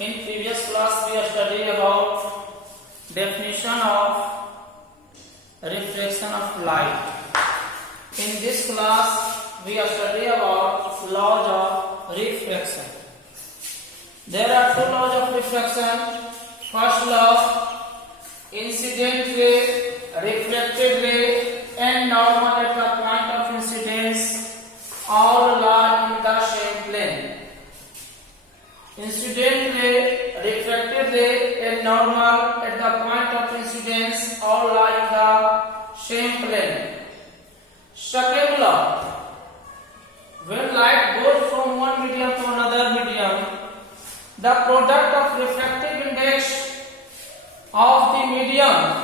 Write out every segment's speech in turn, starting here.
In previous class we have studied about definition of reflection of light. In this class we have studied about laws of reflection. There are two laws of reflection. First law, incident ray, reflected ray and normal at the point of incidence all lie in the same plane. Incident ray, reflected ray and normal at the point of incidence all lie in the same plane. Second law, when light goes from one medium to another medium, the product of refractive index of the medium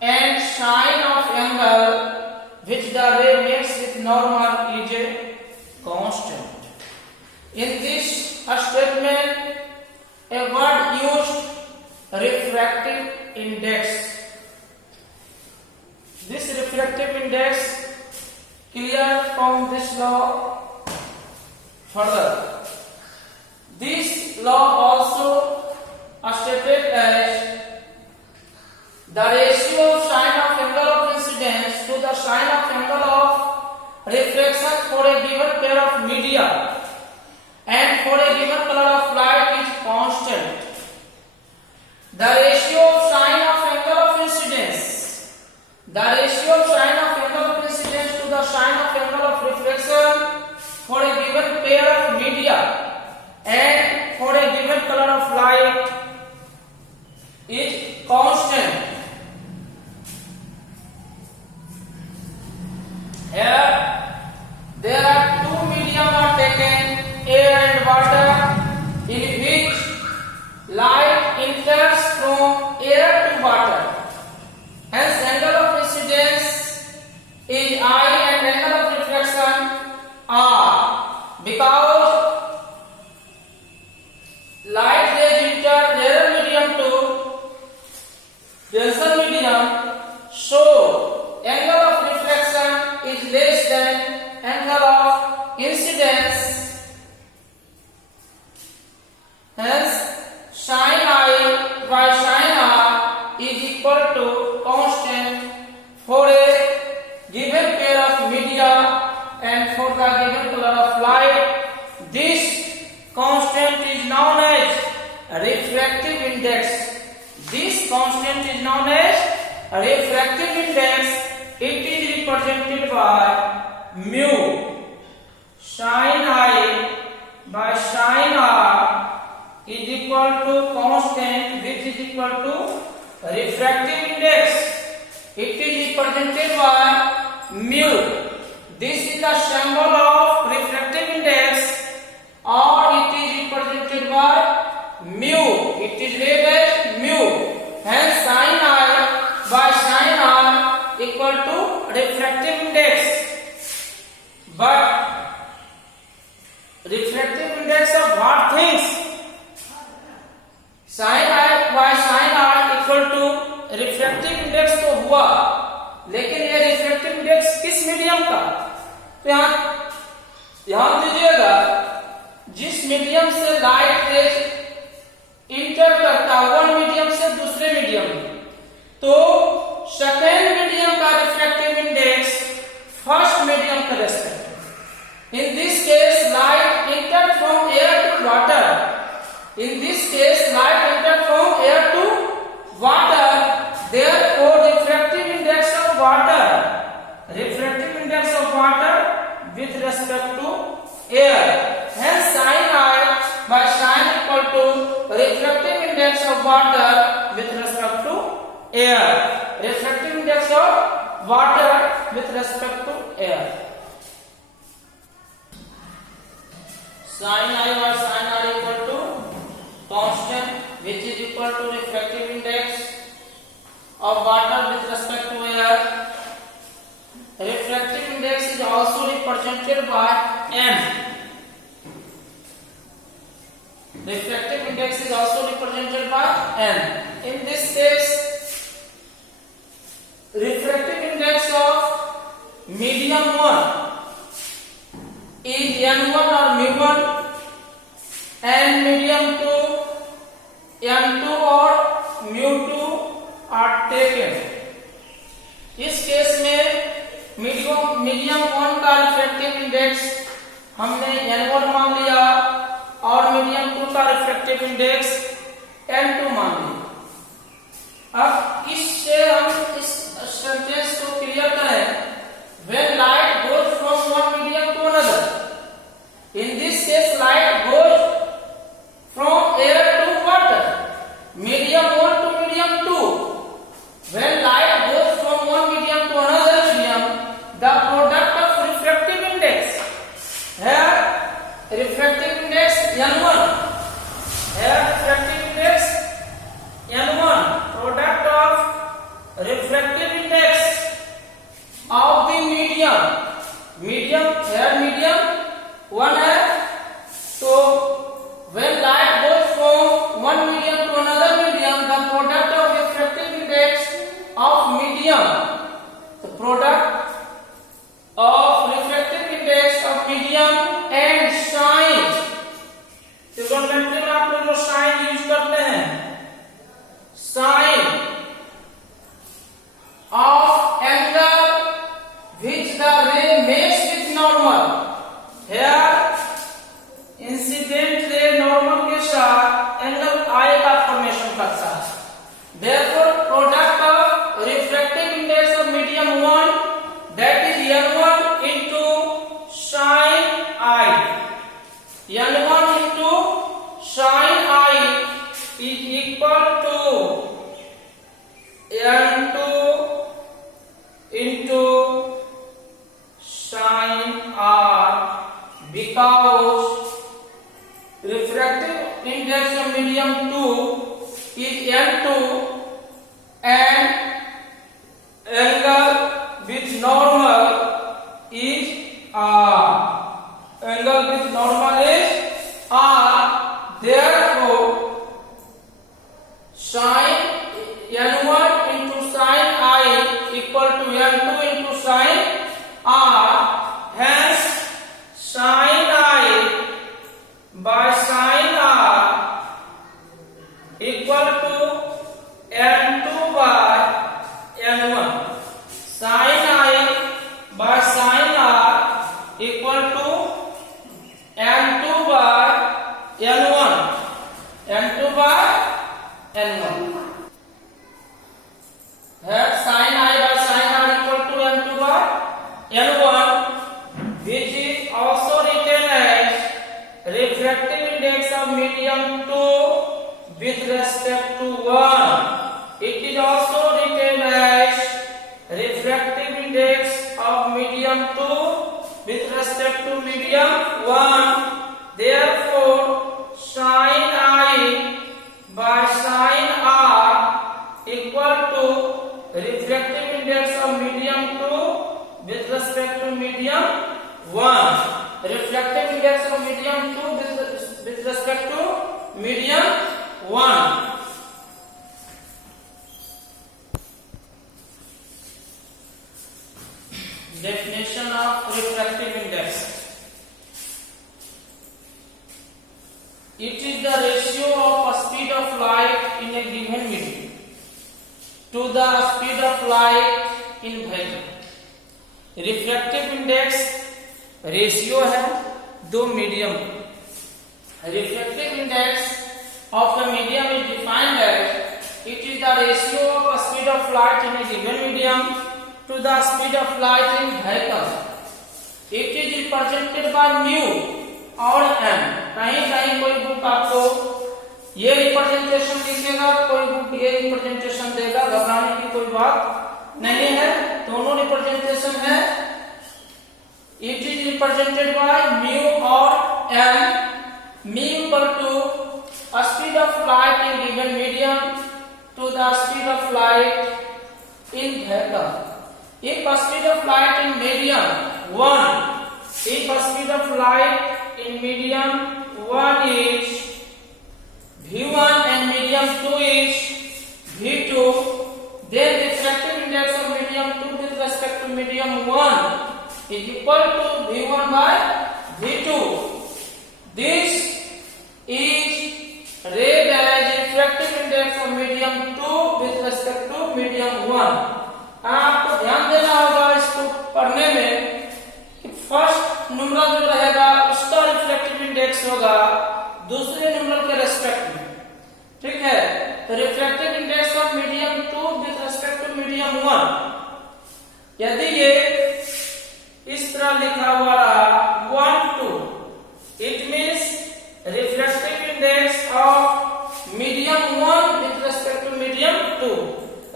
and sine of angle which the ray makes with normal is a constant. In this statement, a word used, refractive index. This refractive index clear from this law further. This law also stated as the ratio of sine of angle of incidence to the sine of angle of reflection for a given pair of media and for a given color of light is constant. The ratio of sine of angle of incidence, the ratio of sine of angle of incidence to the sine of angle of reflection for a given pair of media and for a given color of light is constant. Here there are two medium are taken, air and water, in which light enters from air to water. Hence angle of incidence is I and angle of reflection R, because light rays enter rarer medium to denser medium, so angle of reflection is less than angle of incidence. Hence sin I by sin R is equal to constant for a given pair of media and for the given color of light. This constant is known as refractive index. This constant is known as refractive index. It is represented by mu. Sin I by sin R is equal to constant which is equal to refractive index. It is represented by mu. This is the symbol of refractive index, or it is represented by mu. It is read as mu. Hence sin I by sin R equal to refractive index. But refractive index of what things? Sin I by sin R equal to refractive index तो हुआ, लेकिन ये refractive index किस medium का? तो यहाँ ध्यान दीजिएगा, जिस मीडियम से लाइट रेज इंटर करता वन मीडियम से दूसरे मीडियम में, तो सेकेंड मीडियम का रिफ्रैक्टिव इंडेक्स फर्स्ट मीडियम का respect. In this case, light entered from air to water. In this case, light entered from air to water. Therefore, refractive index of water with respect to air. Hence, sin I by sin equal to refractive index of water with respect to air. Refractive index of water with respect to air. Sin I by sin R equal to constant which is equal to refractive index of water with respect to air. Refractive index is also represented by n. Refractive index is also represented by n. In this case, refractive index of medium 1 is n1 or mu1 and medium 2 m2 और mu2 are taken। इस case में medium 1 का refractive index हमने n1 मान लिया और medium 2 का refractive index n2 मान लिया। अब इससे हम इस सेंटेंस को क्लियर करें। When light goes from one medium to another, in this case light goes from air to water, medium 1 to medium 2. When light goes from one medium to another medium, the product of refractive index, here refractive index n1, here refractive index n1, product of refractive index of the medium here medium 1 है, तो when light goes from one medium to another medium, the product of refractive index of medium, the product of refractive index of medium and sine, त्रिकोणमिति में आप लोग जो sign use करते हैं, sine of angle which the ray makes with normal, here incident ray normal के साथ angle I का formation करता है। Therefore, product of refractive index of medium 1, that is n1 into sin I, n1 into sin I is equal to n2 into sin R, because refractive index of medium 2 is n2 and angle with normal is R. Angle with normal is R. Therefore, sin n1 into sin I equal to n2 into sin R. Hence, sin I by sin R equal to n2 by n1. Sin I by sin R equal to n2 by n1. n2 by n1. Here sin I by sin R equal to n2 by n1, which is also written as refractive index of medium 2 with respect to 1. It is also written as refractive index of medium 2 with respect to medium 1. Therefore, sin I by sin R equal to refractive index of medium 2 with respect to medium 1. Refractive index of medium 2 with respect to medium 1. Definition of refractive index. It is the ratio of speed of light in a given medium to the speed of light in vacuum. Refractive index ratio है दो medium. Refractive index of the medium is defined as it is the ratio of speed of light in a given medium to the speed of light in vacuum. It is represented by mu और M. कहीं कहीं कोई book आपको ये representation लिखेगा, कोई book ये representation देगा, घबराने की कोई बात नहीं है, दोनों रिप्रेजेंटेशन है। It is represented by mu और M. Mu equal to speed of light in given medium to the speed of light in vacuum. If speed of light in medium 1, if speed of light in medium 1 is v1 and medium 2 is v2, then refractive index of medium 2 with respect to medium 1 is equal to v1 by v2. This is read as refractive of medium 2 with respect to medium 1. आपको ध्यान देना होगा इसको पढ़ने में कि first numeral जो रहेगा उसका रिफ्लेक्टिव इंडेक्स होगा दूसरे न्यूमरल के रेस्पेक्ट में, ठीक है। तो reflective index of medium 2 with respect to medium 1, यदि ये इस तरह लिखा हुआ रहा 1 2, it means reflective index of medium 1 with respect to medium 2,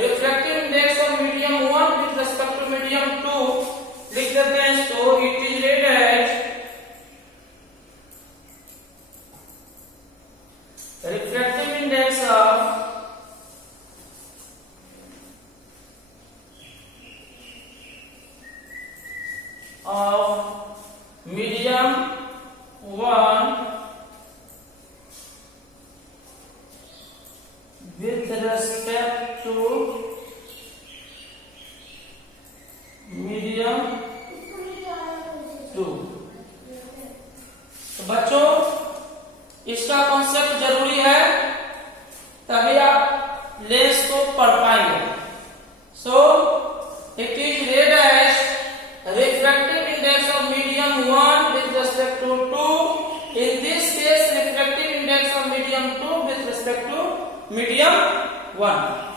reflective index of medium 1 with respect to medium 2 लिख देते हैं इसको, it is read as refractive index of medium 1 with respect to medium 2। तो बच्चों इसका कॉन्सेप्ट जरूरी है तभी आप लेंस को पढ़ पाएंगे। So it is read as refractive index of medium 1 with respect to 2, in this case refractive index of medium 2 with respect to medium 1।